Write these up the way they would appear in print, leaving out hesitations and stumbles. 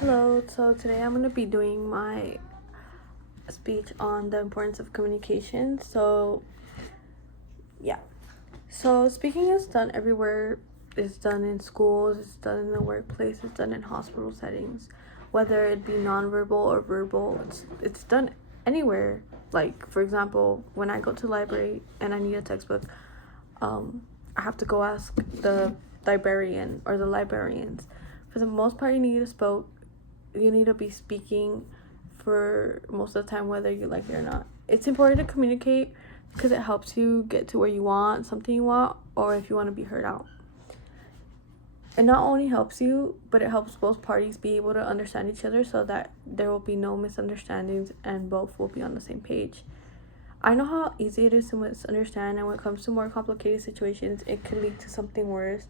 Hello, so today I'm going to be doing my speech on the importance of communication. Yeah. So, speaking is done everywhere. It's done in schools, it's done in the workplace, it's done in hospital settings. Whether it be nonverbal or verbal, it's done anywhere. Like, for example, when I go to the library and I need a textbook, I have to go ask the librarian or the librarians. For the most part, you need to be speaking for most of the time, whether you like it or not. It's important to communicate because it helps you get to where you want, something you want, or if you want to be heard out. It not only helps you, but it helps both parties be able to understand each other so that there will be no misunderstandings and both will be on the same page. I know how easy it is to misunderstand, and when it comes to more complicated situations, it could lead to something worse.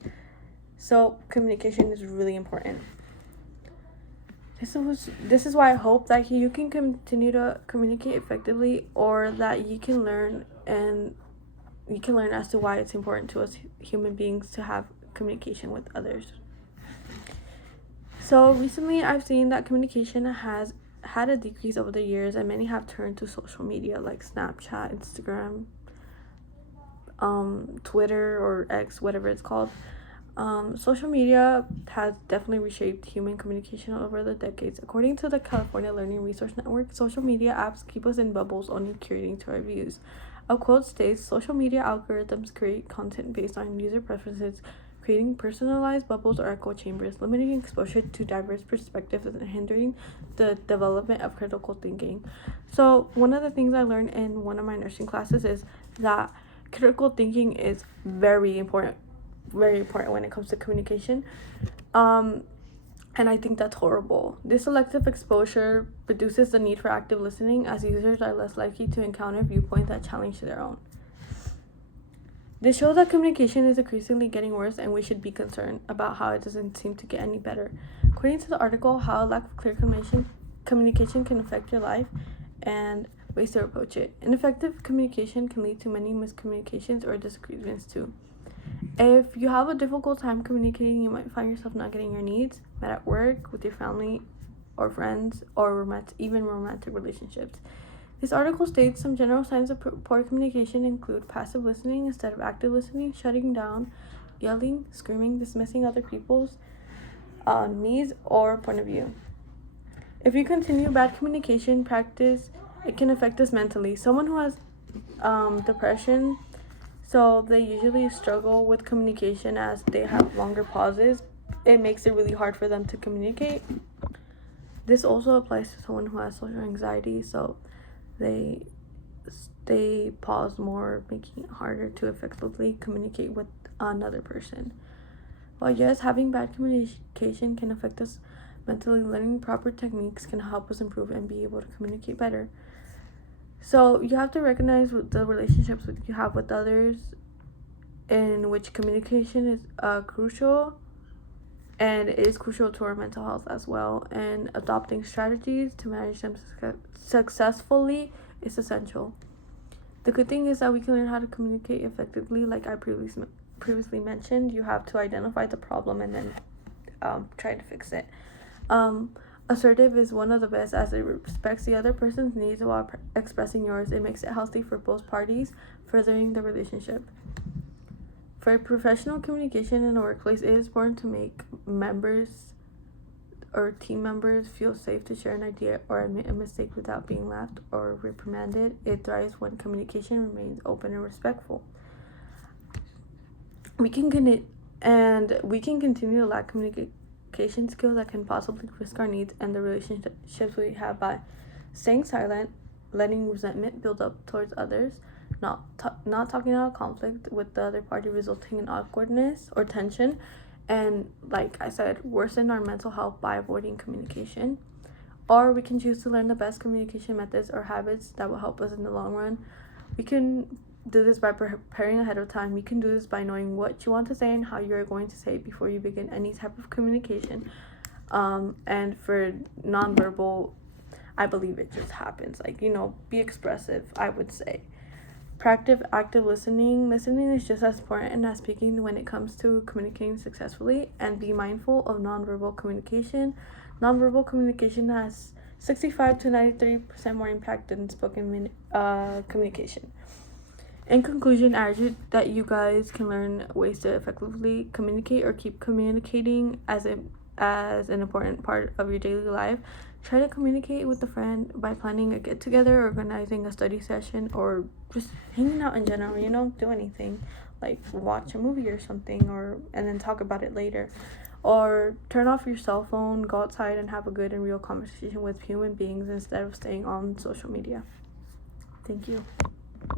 So, communication is really important. This is why I hope that you can continue to communicate effectively, or that you can learn as to why it's important to us human beings to have communication with others. So recently I've seen that communication has had a decrease over the years, and many have turned to social media like Snapchat, Instagram, Twitter or X, whatever it's called. Social media has definitely reshaped human communication over the decades. According to the California Learning Resource Network, social media apps keep us in bubbles, only curating to our views. A quote states, social media algorithms create content based on user preferences, creating personalized bubbles or echo chambers, limiting exposure to diverse perspectives and hindering the development of critical thinking. So, one of the things I learned in one of my nursing classes is that critical thinking is very important when it comes to communication. And I think that's horrible. This selective exposure reduces the need for active listening, as users are less likely to encounter viewpoints that challenge their own. This shows that communication is increasingly getting worse, and we should be concerned about how it doesn't seem to get any better. According to the article, How Lack of Clear Communication Can Affect Your Life and Ways to Approach It. Ineffective communication can lead to many miscommunications or disagreements too. If you have a difficult time communicating, you might find yourself not getting your needs met at work, with your family or friends, or even romantic relationships. This article states some general signs of poor communication include passive listening instead of active listening, shutting down, yelling, screaming, dismissing other people's needs or point of view. If you continue bad communication practice, it can affect us mentally. Someone who has depression, so they usually struggle with communication as they have longer pauses. It makes it really hard for them to communicate. This also applies to someone who has social anxiety, so they pause more, making it harder to effectively communicate with another person. While yes, having bad communication can affect us mentally, learning proper techniques can help us improve and be able to communicate better. So you have to recognize the relationships you have with others, in which communication is crucial, and it is crucial to our mental health as well. And adopting strategies to manage them successfully is essential. The good thing is that we can learn how to communicate effectively. Like I previously mentioned, you have to identify the problem and then try to fix it. Assertive is one of the best, as it respects the other person's needs while expressing yours. It makes it healthy for both parties, furthering the relationship. For professional communication in a workplace, it is important to make members or team members feel safe to share an idea or admit a mistake without being laughed or reprimanded. It thrives when communication remains open and respectful. We can continue to lack communication skills that can possibly risk our needs and the relationships we have by staying silent, letting resentment build up towards others, not talking out conflict with the other party, resulting in awkwardness or tension, and like I said, worsen our mental health by avoiding communication. Or we can choose to learn the best communication methods or habits that will help us in the long run. We can do this by preparing ahead of time. You can do this by knowing what you want to say and how you are going to say it before you begin any type of communication. And for nonverbal, I believe it just happens. Like, be expressive, I would say. Practice active listening. Listening is just as important as speaking when it comes to communicating successfully, and be mindful of nonverbal communication. Nonverbal communication has 65 to 93% more impact than spoken communication. In conclusion, I urge that you guys can learn ways to effectively communicate or keep communicating as an important part of your daily life. Try to communicate with a friend by planning a get together, organizing a study session, or just hanging out in general. Do anything like watch a movie or something, and then talk about it later. Or turn off your cell phone, go outside, and have a good and real conversation with human beings instead of staying on social media. Thank you.